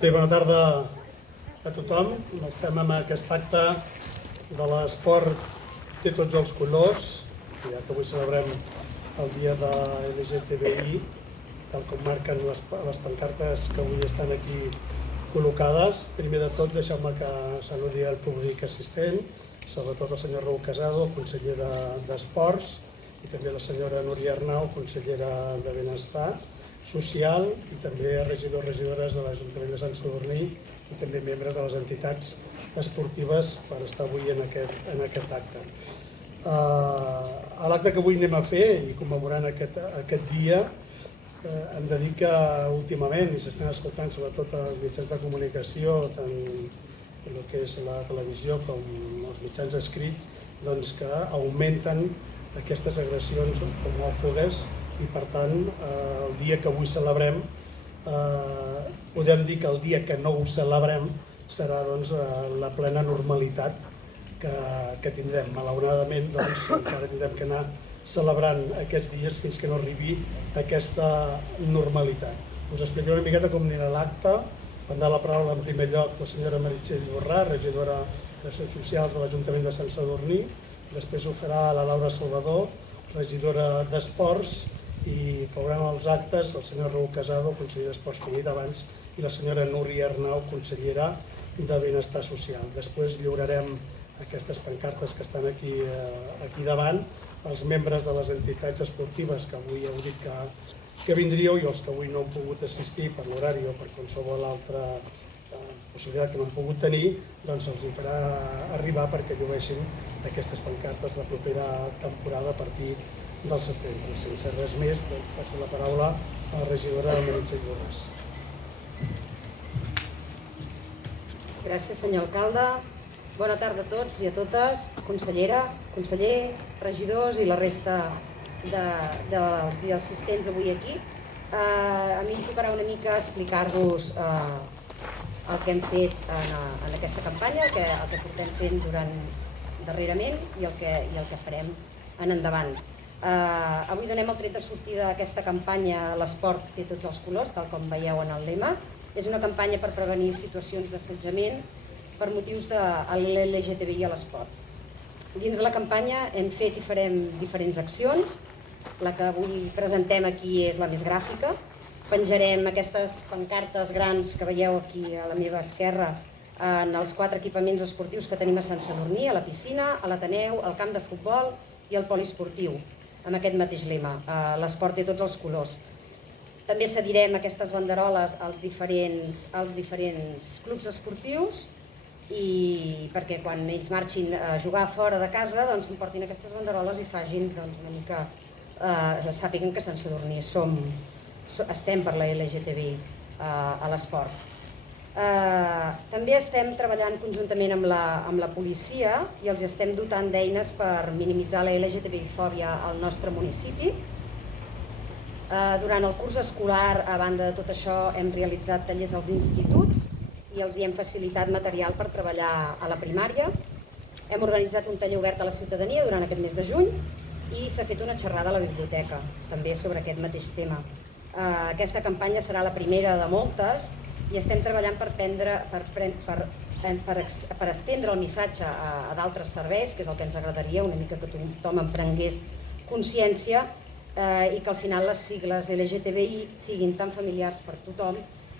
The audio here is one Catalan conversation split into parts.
Bé, bona tarda a tothom. Estem en aquest acte de l'esport té tots els colors, ja que avui celebrem el dia de LGTBI, tal com marquen les pancartes que avui estan aquí col·locades. Primer de tot, deixeu-me que saludi el públic assistent, sobretot el senyor Raúl Casado, conseller d'Esports, i també la senyora Núria Arnau, consellera de Benestar Social, i també regidors i regidores de l'Ajuntament de Sant Sadurní i també membres de les entitats esportives per estar avui en aquest acte. A l'acte que avui anem a fer i commemorant aquest dia, hem de dir que últimament, i s'estan escoltant sobretot els mitjans de comunicació, tant el que és la televisió com els mitjans escrits, doncs que augmenten aquestes agressions homòfobes i per tant el dia que avui celebrem, podem dir que el dia que no ho celebrem serà la plena normalitat que tindrem. Malauradament encara tindrem que anar celebrant aquests dies fins que no arribi aquesta normalitat. Us explicaré una miqueta com anirà l'acte. Prendrà la paraula en primer lloc la senyora Meritxell Borrà, regidora d'Afers Socials de l'Ajuntament de Sant Sadurní. Després ho farà la Laura Salvador, regidora d'Esports, i veurem els actes el senyor Raúl Casado, conseller d'Esports, com he dit abans, i la senyora Núria Arnau, consellera de Benestar Social. Després lliurarem aquestes pancartes que estan aquí davant als membres de les entitats esportives que avui heu dit que vindríeu, i els que avui no heu pogut assistir per l'horari o per qualsevol altra possibilitat que no han pogut tenir, doncs els hi farà arribar perquè llueixin aquestes pancartes la propera temporada a partir del setembre. Sense res més, doncs passo la paraula a la regidora Meritxell Borràs. Gràcies, senyor alcalde. Bona tarda a tots i a totes, consellera, conseller, regidors i la resta dels assistents avui aquí. A mi em tocarà una mica explicar-vos el que hem fet en aquesta campanya, el que portem fent darrerament i el que farem en endavant. Avui donem el tret de sortida d'aquesta campanya L'esport té tots els colors, tal com veieu en el lema. És una campanya per prevenir situacions d'assetjament per motius de l'LGTBI a l'esport. Dins de la campanya hem fet i farem diferents accions. La que avui presentem aquí és la més gràfica. Penjarem aquestes pancartes grans que veieu aquí a la meva esquerra en els 4 equipaments esportius que tenim a Sant Sadurní, a la piscina, a l'Ateneu, al camp de futbol i al poliesportiu, amb aquest mateix lema, l'esport té tots els colors. També cedirem aquestes banderoles als diferents clubs esportius i perquè quan ells marxin a jugar fora de casa doncs portin aquestes banderoles i facin una mica, sàpiguen que Sant Sadurní estem per la LGTBI a l'esport. També estem treballant conjuntament amb la policia i els estem dotant d'eines per minimitzar la LGTBI-fòbia al nostre municipi. Durant el curs escolar, a banda de tot això, hem realitzat tallers als instituts i els hi hem facilitat material per treballar a la primària. Hem organitzat un taller obert a la ciutadania durant aquest mes de juny i s'ha fet una xerrada a la biblioteca, també sobre aquest mateix tema. Aquesta campanya serà la primera de moltes i estem treballant per estendre el missatge a d'altres serveis, que és el que ens agradaria, una mica que tothom en prengués consciència i que al final les sigles LGTBI siguin tan familiars per tothom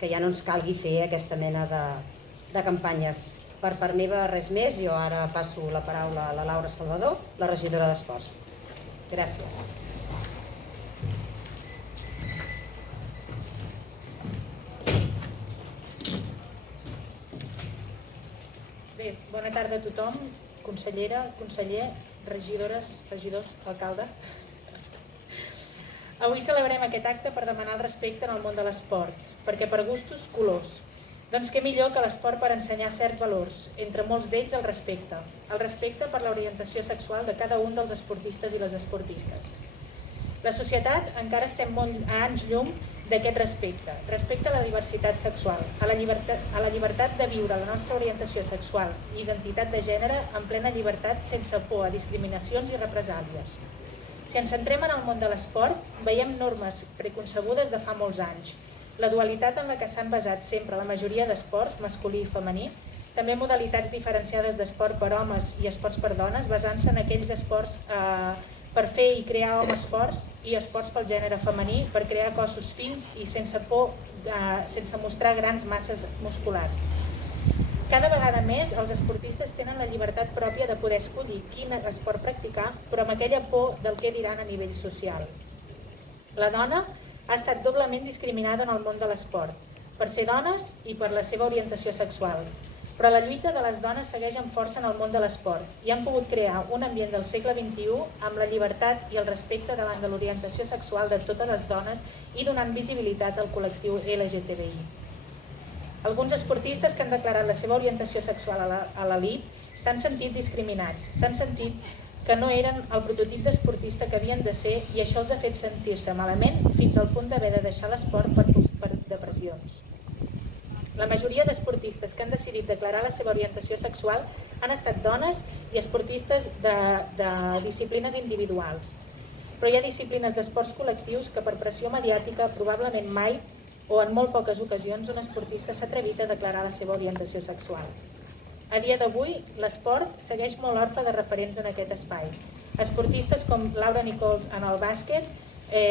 que ja no ens calgui fer aquesta mena de campanyes. Per part meva res més, jo ara passo la paraula a la Laura Salvador, la regidora d'Esports. Gràcies. Bé, bona tarda a tothom, consellera, conseller, regidores, regidors, alcalde. Avui celebrem aquest acte per demanar el respecte en el món de l'esport, perquè per gustos, colors. Doncs què millor que l'esport per ensenyar certs valors, entre molts d'ells el respecte per l'orientació sexual de cada un dels esportistes i les esportistes. La societat encara estem molt a anys llum d'aquest respecte a la diversitat sexual, a la llibertat de viure la nostra orientació sexual i identitat de gènere en plena llibertat sense por a discriminacions i represàlies. Si ens centrem en el món de l'esport, veiem normes preconcebudes de fa molts anys. La dualitat en la que s'han basat sempre la majoria d'esports, masculí i femení, també modalitats diferenciades d'esport per homes i esports per dones, basant-se en aquells esports per fer i crear homes forts i esports pel gènere femení per crear cossos fins i sense por, sense mostrar grans masses musculars. Cada vegada més els esportistes tenen la llibertat pròpia de poder escollir quin esport practicar, però amb aquella por del que diran a nivell social. La dona ha estat doblement discriminada en el món de l'esport, per ser dones i per la seva orientació sexual. Però la lluita de les dones segueix amb força en el món de l'esport i han pogut crear un ambient del segle XXI amb la llibertat i el respecte davant de l'orientació sexual de totes les dones i donant visibilitat al col·lectiu LGTBI. Alguns esportistes que han declarat la seva orientació sexual a l'elit s'han sentit discriminats, s'han sentit que no eren el prototip d'esportista que havien de ser i això els ha fet sentir-se malament fins al punt d'haver de deixar l'esport per depressions. La majoria d'esportistes que han decidit declarar la seva orientació sexual han estat dones i esportistes de disciplines individuals. Però hi ha disciplines d'esports col·lectius que per pressió mediàtica probablement mai o en molt poques ocasions un esportista s'ha atrevit a declarar la seva orientació sexual. A dia d'avui, l'esport segueix molt orfe de referents en aquest espai. Esportistes com Laura Nichols en el bàsquet,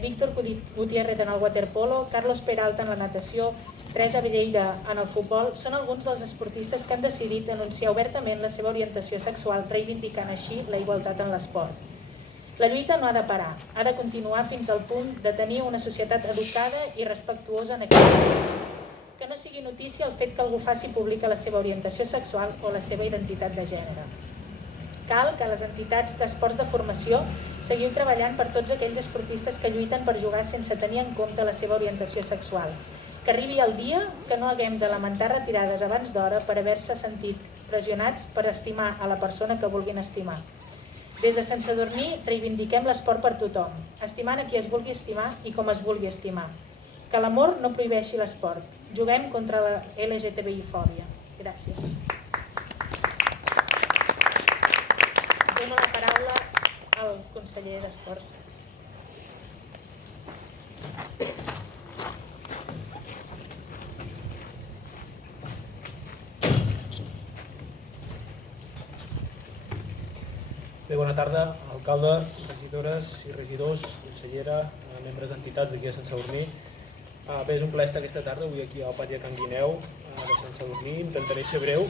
Víctor Gutiérrez en el waterpolo, Carlos Peralta en la natació, Teresa Velleira en el futbol, són alguns dels esportistes que han decidit anunciar obertament la seva orientació sexual, reivindicant així la igualtat en l'esport. La lluita no ha de parar, ha de continuar fins al punt de tenir una societat educada i respectuosa en aquest moment. Que no sigui notícia el fet que algú faci pública la seva orientació sexual o la seva identitat de gènere. Cal que les entitats d'esports de formació seguiu treballant per tots aquells esportistes que lluiten per jugar sense tenir en compte la seva orientació sexual. Que arribi el dia que no haguem de lamentar retirades abans d'hora per haver-se sentit pressionats per estimar a la persona que vulguin estimar. Des de Sense Dormir reivindiquem l'esport per tothom, estimant a qui es vulgui estimar i com es vulgui estimar. Que l'amor no prohibeixi l'esport. Juguem contra la LGTBI-fòbia. Gràcies. Dono la paraula al conseller d'Esports. Bé, bona tarda, alcalde, regidores i regidors, consellera, membres d'entitats d'aquí de Sant Sadurní. Bé, és un plaer estar aquesta tarda avui aquí al pati de Can Guineu de Sant Sadurní. Intentaré ser breu.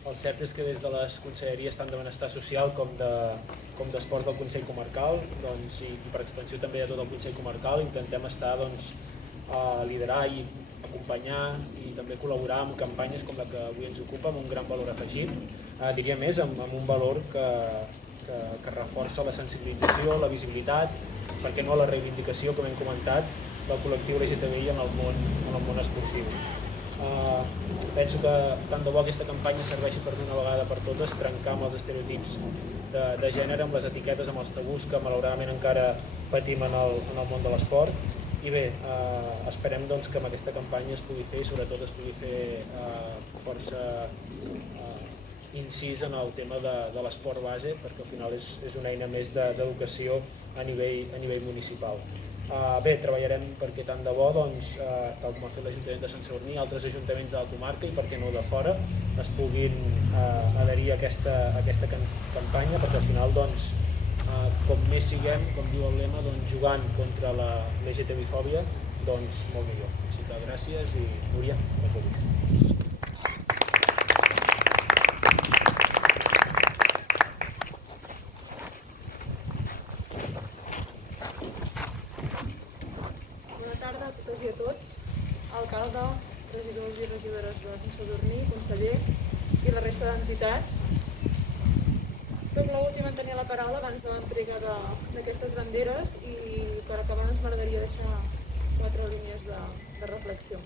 El cert és que des de les conselleries tant de Benestar Social com d'Esports del Consell Comarcal i per extensió també de tot el Consell Comarcal intentem estar a liderar i acompanyar i també col·laborar amb campanyes com la que avui ens ocupa amb un gran valor afegit, diria més amb un valor que reforça la sensibilització, la visibilitat, per què no la reivindicació, com hem comentat, del col·lectiu LGTBI en el món esportiu. Penso que tant de bo aquesta campanya serveixi per d'una vegada per totes trencar amb els estereotips de gènere, amb les etiquetes, amb els tabús que malauradament encara patim en el món de l'esport. I bé, esperem que amb aquesta campanya es pugui fer i sobretot es pugui fer força incís en el tema de l'esport base, perquè al final és una eina més d'educació a nivell municipal. Bé, treballarem perquè tant de bo, tal com ha fet l'Ajuntament de Sant Sadurní, altres ajuntaments de la comarca i per què no de fora, es puguin adherir a aquesta campanya, perquè al final, com més siguem, com diu el lema, jugant contra la LGTBI-fòbia, molt millor. Així que gràcies i Núria, que vulguis. Alcalde, regidors i regidores de Sant Sadurní, conseller i la resta d'entitats. Soc l'última en tenir la paraula abans de l'entrega d'aquestes banderes i per acabar m'agradaria deixar 4 línies de reflexió.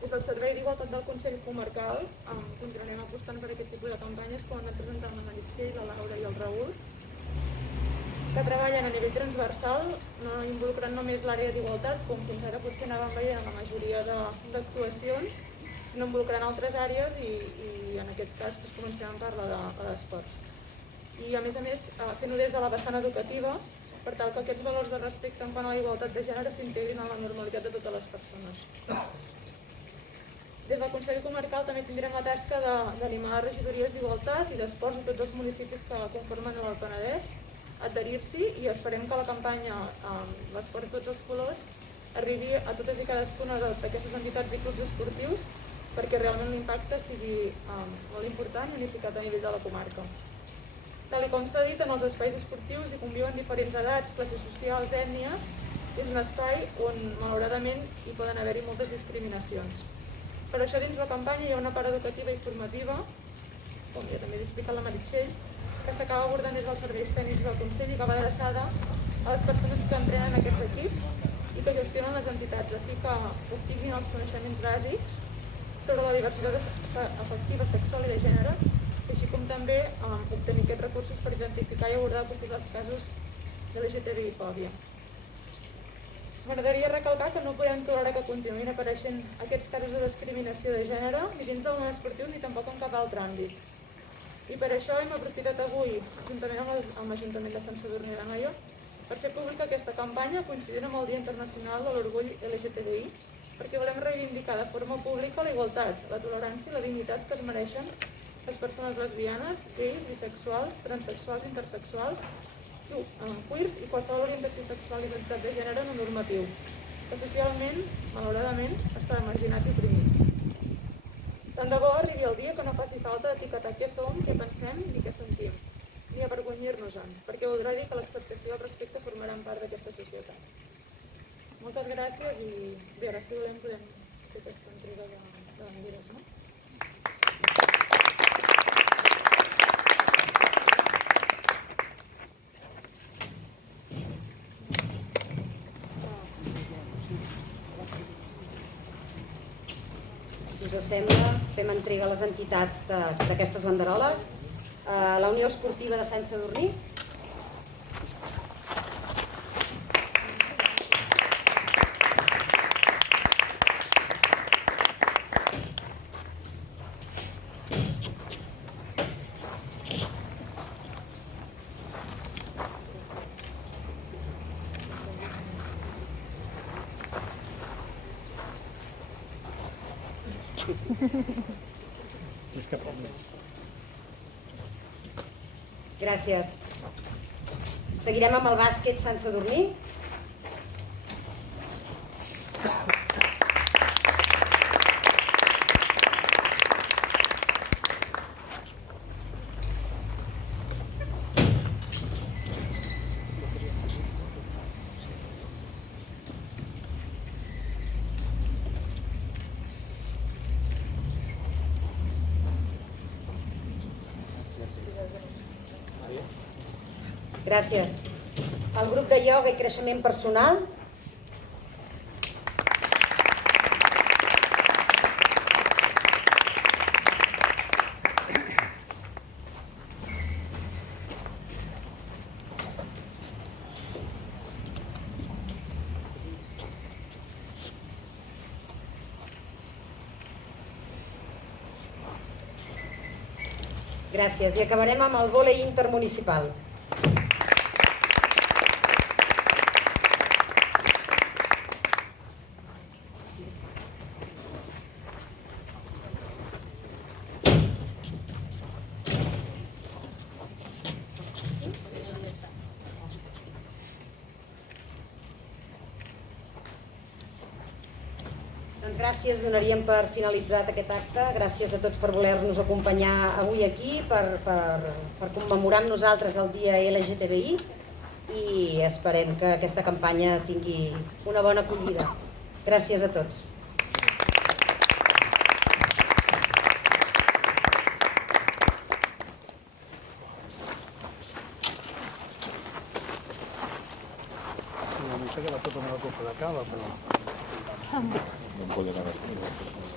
Des del Servei d'Igualtat del Consell Comarcal continuarem apostant per aquest tipus de campanyes com han anat presentant la Meritxell, la Laura i el Raül, que treballen a nivell transversal, no involucrant només l'àrea d'igualtat, com fins ara potser anàvem veient en la majoria d'actuacions, sinó involucrant altres àrees i en aquest cas comencem a parlar d'esports. i a més fent-ho des de la vessant educativa per tal que aquests valors de respecte en quant a la igualtat de gènere s'integrin en la normalitat de totes les persones. Des del Consell Comarcal també tindrem la tasca d'animar les regidories d'Igualtat i d'Esports de tots els municipis que conformen el Penedès a adherir-s'hi i esperem que la campanya L'esport de tots els colors arribi a totes i cadascuna d'aquestes entitats i clubs esportius perquè realment l'impacte sigui molt important i unificat a nivell de la comarca. Tal com s'ha dit, en els espais esportius hi conviuen diferents edats, classes socials, ètnies, i és un espai on malauradament hi poden haver-hi moltes discriminacions. Per això dins la campanya hi ha una part educativa i formativa, com ja també ha explicat la Meritxell, que s'acaba abordant des dels serveis tècnics del Consell i que va adreçada a les persones que entrenen aquests equips i que gestionen les entitats, a fi que obtinguin els coneixements bàsics sobre la diversitat afectiva, sexual i de gènere, així com també obtenir aquests recursos per identificar i abordar possibles casos de LGTBI-fòbia. M'agradaria recalcar que no podem tolerar que continuïn apareixent aquests casos de discriminació de gènere ni dins del món esportiu ni tampoc en cap altre àmbit. I per això hem aprofitat avui, juntament amb l'Ajuntament de Sant Sadurní d'Anoia, per fer pública aquesta campanya coincidint amb el Dia Internacional de l'Orgull LGTBI, perquè volem reivindicar de forma pública la igualtat, la tolerància i la dignitat que es mereixen les persones lesbianes, gais, bisexuals, transsexuals, intersexuals, queers i qualsevol orientació sexual i identitat de gènere no normatiu, que socialment, malauradament, està marginat i oprimit. Tant de bo arribi el dia que no faci falta etiquetar què som, què pensem ni què sentim, ni avergonyir-nos-en, perquè voldrà dir que l'acceptació i el respecte formaran part d'aquesta societat. Moltes gràcies i bé, ara si volem podem fer aquesta entrega de banderes, no? Si us sembla, fem entrega a les entitats d'aquestes banderoles. La Unió Esportiva de Sant Sadurní. Gràcies. Seguirem amb el bàsquet Sant Sadurní. Gràcies. El grup de ioga i creixement personal. Gràcies. I acabarem amb el vòlei intermunicipal. Doncs gràcies, donaríem per finalitzat aquest acte. Gràcies a tots per voler-nos acompanyar avui aquí, per commemorar amb nosaltres el dia LGTBI i esperem que aquesta campanya tingui una bona acollida. Gràcies a tots. Que la tota me la copa de cava, però... No puede ganar.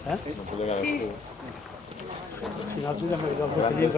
¿Eh? No puede ganar. Al final sí, també,